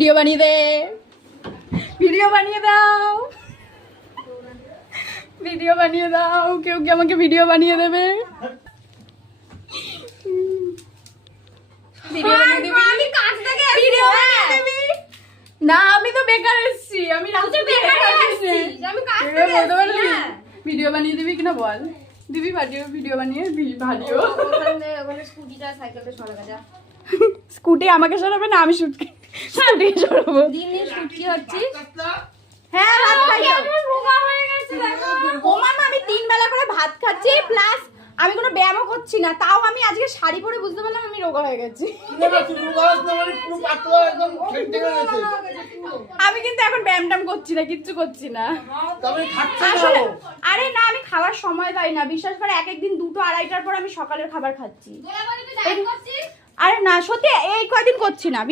Video বানিয়ে দে, video বানিয়ে দাও, ভিডিও বানিয়ে দাও, কেউ কি আমাকে ভিডিও বানিয়ে দেবে? ভিডিও বানিয়ে দিবি? আমি কাজ থেকে ভিডিও বানিয়ে দিবি? না আমি তো বেকার এসেছি, আমি রাস্তায় বেকার এসেছি। আমি কাজ এবার থেকে বলতে পারলি এসেছি, হ্যাঁ। ভিডিও বানিয়ে দিবি কিনা বল? দিবি ভিডিও বানিয়ে ভালিও। ওখানে স্কুটিটা সাইকেলটা সরা যা। স্কুটি আমাকে সরাবে না, আমি স্কুটি সরাবো। দিন দিন শুটকি হচ্ছিস। হ্যাঁ ভাত খাই তো। কেমন রোগা হয়ে গেছে দেখো। ও মামা আমি 3 বেলা করে ভাত খাচ্ছি প্লাস আমি কোনো ব্যায়ামও করছি না, তাও আমি আজকে শাড়ি পরে বুঝতে পারলাম আমি রোগা হয়ে গেছি। আমি কিন্তু এখন ব্যায়াম ট্যাম করছি না, কিচ্ছু করছি না আসলে। আরে না আমি খাওয়ার সময় পাই না, বিশ্বাস করে এক একদিন 2টো 2:30টার পর আমি সকালের খাবার খাচ্ছি। গোলাবাড়িতে ডায়েট করছিস? আরে না সত্যি এই কয়দিন করছি না।